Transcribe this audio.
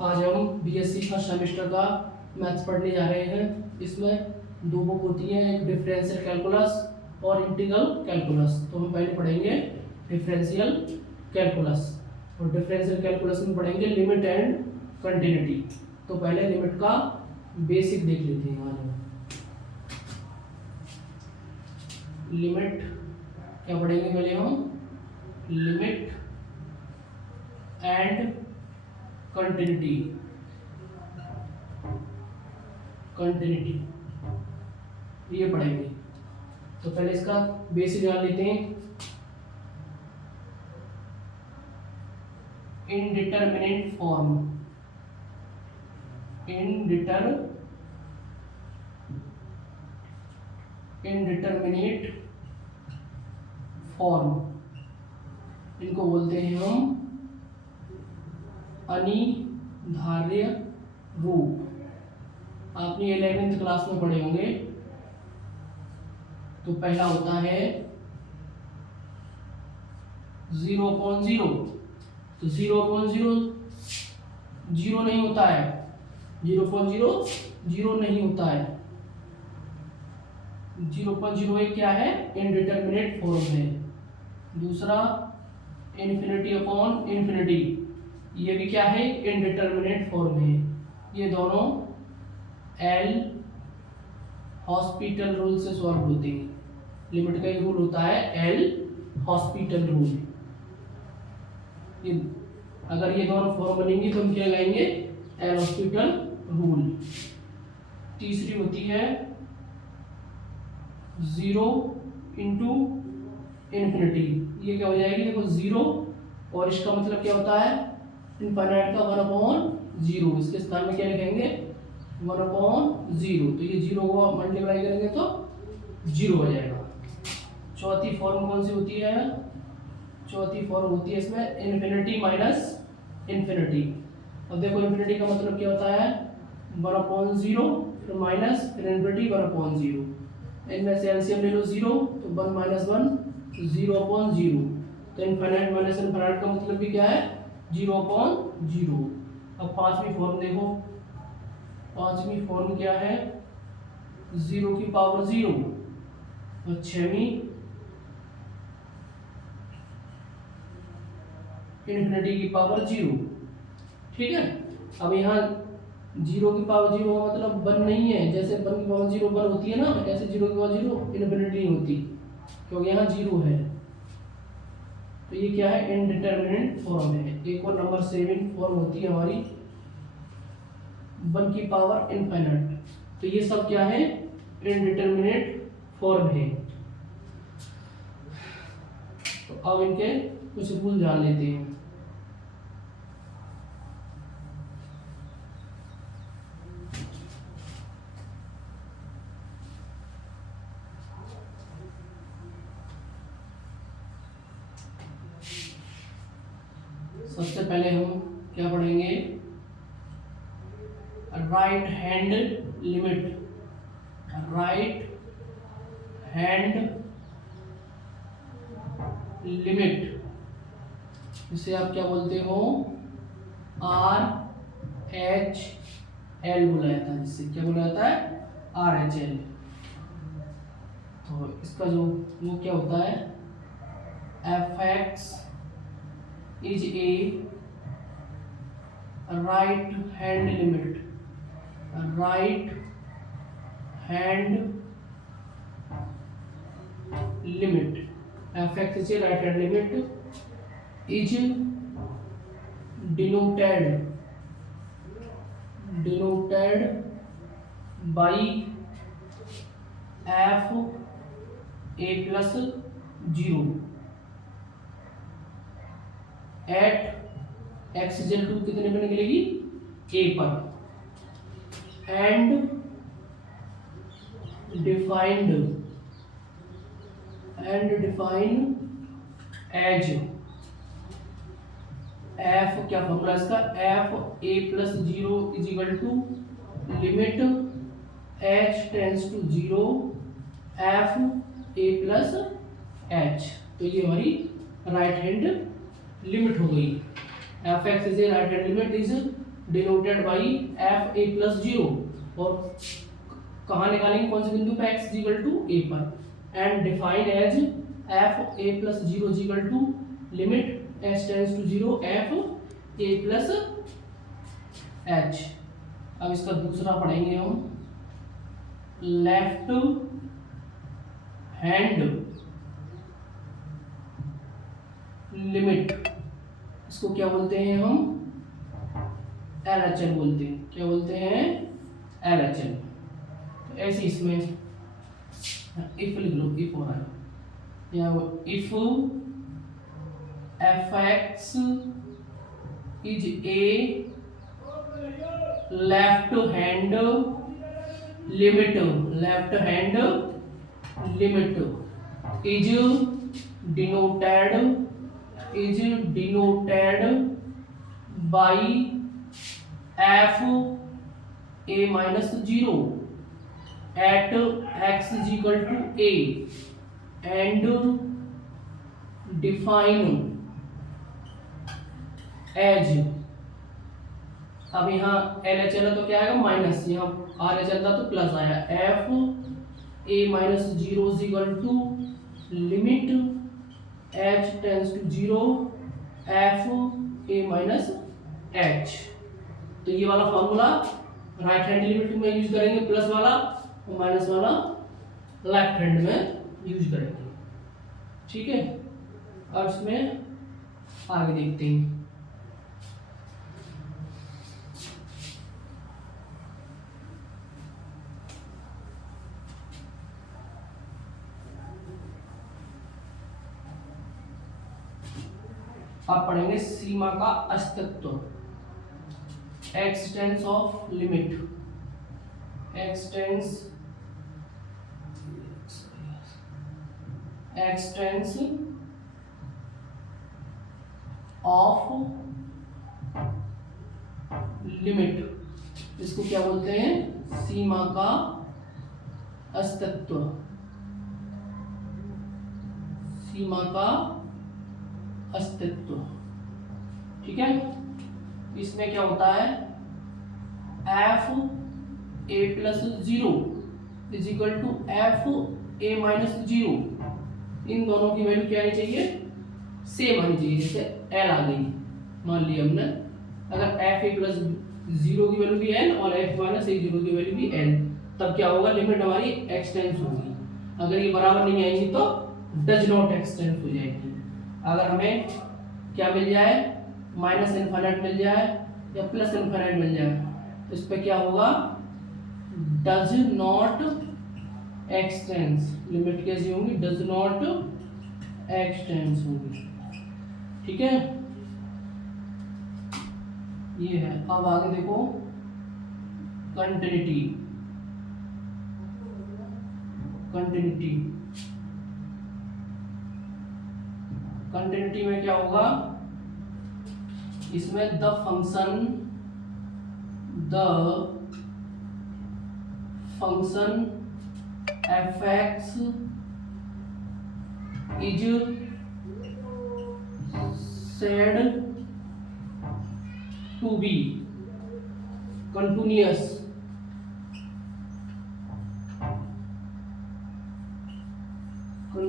आज हम BSc first semester का मैथ्स पढ़ने जा रहे हैं। इसमें दो बुक होती हैं, एक डिफरेंशियल कैलकुलस और इंटीग्रल कैलकुलस। तो हम पहले पढ़ेंगे डिफरेंशियल कैलकुलस, और डिफरेंशियल कैलकुलस में पढ़ेंगे लिमिट एंड कंटिन्यूटी। तो पहले लिमिट का बेसिक देख लेते हैं। आज लिमिट क्या पढ़ेंगे पहले हम? Limit and continuity. ये पढ़ेंगे। तो पहले इसका बेसिक जान लेते हैं। इनडिटरमिनेट फॉर्म, इनडिटरमिनेट फॉर्म, इनको बोलते हैं हम अनिर्धार्य रूप। आपने 11th क्लास में पढ़े होंगे। तो पहला होता है 0/0। तो 0/0 जीरो नहीं होता है, 0/0 जीरो नहीं होता है। 0/01 क्या है? इनडिटरमिनेट फॉर्म है। दूसरा इन्फिनिटी अपॉन इन्फिनिटी, ये भी क्या है? इनडिटरमिनेट फॉर्म है। ये दोनों एल हॉस्पिटल रूल से सॉल्व होते हैं। लिमिट का एक रूल होता है एल हॉस्पिटल रूल। अगर ये दोनों फॉर्म बनेंगे तो हम क्या लगाएंगे? L hospital rule. तीसरी होती है 0 इंटू इन्फिनिटी। ये क्या हो जाएगी? देखो 0, और इसका मतलब क्या होता है? इनफाइनाइट का 1/0। इसके स्थान में क्या लिखेंगे? 1/0। तो ये 0 को मल्टीप्लाई करेंगे तो 0 हो जाएगा। चौथी फॉर्म कौन सी होती है? चौथी फॉर्म होती है इसमें इन्फिनिटी माइनस इन्फिनिटी। अब देखो इन्फिनिटी का मतलब क्या होता है? 1/0, फिर माइनस, फिर इन्फिनिटी 1/0। इनमें से एलसीएम ले लो 0, तो 1 - 1 0/0। तो इनफाइनाइट माइनस इनफाइनाइट का मतलब भी क्या है? 0/0। अब पांचवी फॉर्म देखो। पांचवी फॉर्म क्या है? 0 की पावर 0, और छठवीं इन्फिनिटी की पावर 0। ठीक है। अब यहाँ 0 की पावर 0 का मतलब 1 नहीं है। जैसे 1 की पावर 0 1 होती है ना, ऐसे 0 की पावर 0 इन्फिनिटी नहीं होती, क्योंकि यहाँ 0 है। तो ये क्या है? इनडिटरमिनेट फॉर्म है। एक और नंबर 7 फॉर्म होती है हमारी 1 की पावर इनफाइनाइट। तो ये सब क्या है? इनडिटरमिनेट फॉर्म है। तो अब इनके कुछ रूल जान लेते हैं। सबसे पहले हम क्या पढ़ेंगे? Right hand limit. Right hand limit, इसे आप क्या बोलते हो? RHL बोला जाता है। जिससे क्या बोला जाता है? RHL। तो इसका जो वो क्या होता है? FX is a right hand limit. A right hand limit. FX is a right hand limit is denoted by F A plus 0 at x equal to कितने पर निकलेगी? a पर, and defined as f, क्या formula इसका? f a plus 0 is equal to limit h tends to 0 f a plus h। तो ये हमारी right hand limit हो गई। F X is a right hand limit is denoted by F A plus zero, और कहाँ निकालेंगे, कौन से बिंदु पे, x इक्वल टू a पर, and define as F A plus zero equal to limit h tends to zero F A plus h। अब इसका दूसरा पढ़ेंगे हम, लेफ्ट हैंड लिमिट, इसको क्या बोलते हैं हम, LHL बोलते हैं, क्या बोलते हैं, LHL। तो ऐसे इसमें इफ लिख लो, इफ हो रहा है या if fx is a left hand limit, left hand limit is denoted by F A minus zero at X is equal to A, and define as, अब यहाँ एल एच है तो क्या आएगा माइनस, यहाँ आर एच था तो plus आया, F A minus zero is equal to limit H tends to zero F A minus H. तो ये वाला फॉर्मूला राइट हैंड लिमिट में यूज करेंगे प्लस वाला, और माइनस वाला लेफ्ट हैंड में यूज करेंगे, ठीक है। अब इसमें आगे देखते हैं, आप पढ़ेंगे सीमा का अस्तित्व, expanse of limit, expanse of limit, इसको क्या बोलते हैं, सीमा का अस्तित्व, सीमा का अस्तित्व, ठीक है। इसमें क्या होता है, f A plus zero is equal to f A minus zero, इन दोनों की वैल्यू क्या आनी चाहिए, सेम आनी चाहिए। जैसे एल आ गई, मान लिया हमने, अगर एफ ए प्लस जीरो की वैल्यू भी एल और एफ माइनस ए जीरो की वैल्यू भी एल, तब क्या होगा, लिमिट हमारी एक्सटेंस होगी। अगर ये बराबर नहीं आएंगी तो डज नॉट एक्सटेंस हो जाएगी। अगर हमें क्या मिल जाए, माइनस इनफाइनाइट मिल जाए या प्लस इनफाइनाइट मिल जाए, तो इस पे क्या होगा, डज नॉट एक्सटेंस, लिमिट कैसी होंगी, डज नॉट एक्सटेंस होगी, ठीक है। ये है। अब आगे देखो, कंटिन्यूटी, कंटिन्यूटी, कंटिन्यूटी में क्या होगा, इसमें the function F X is said to be continuous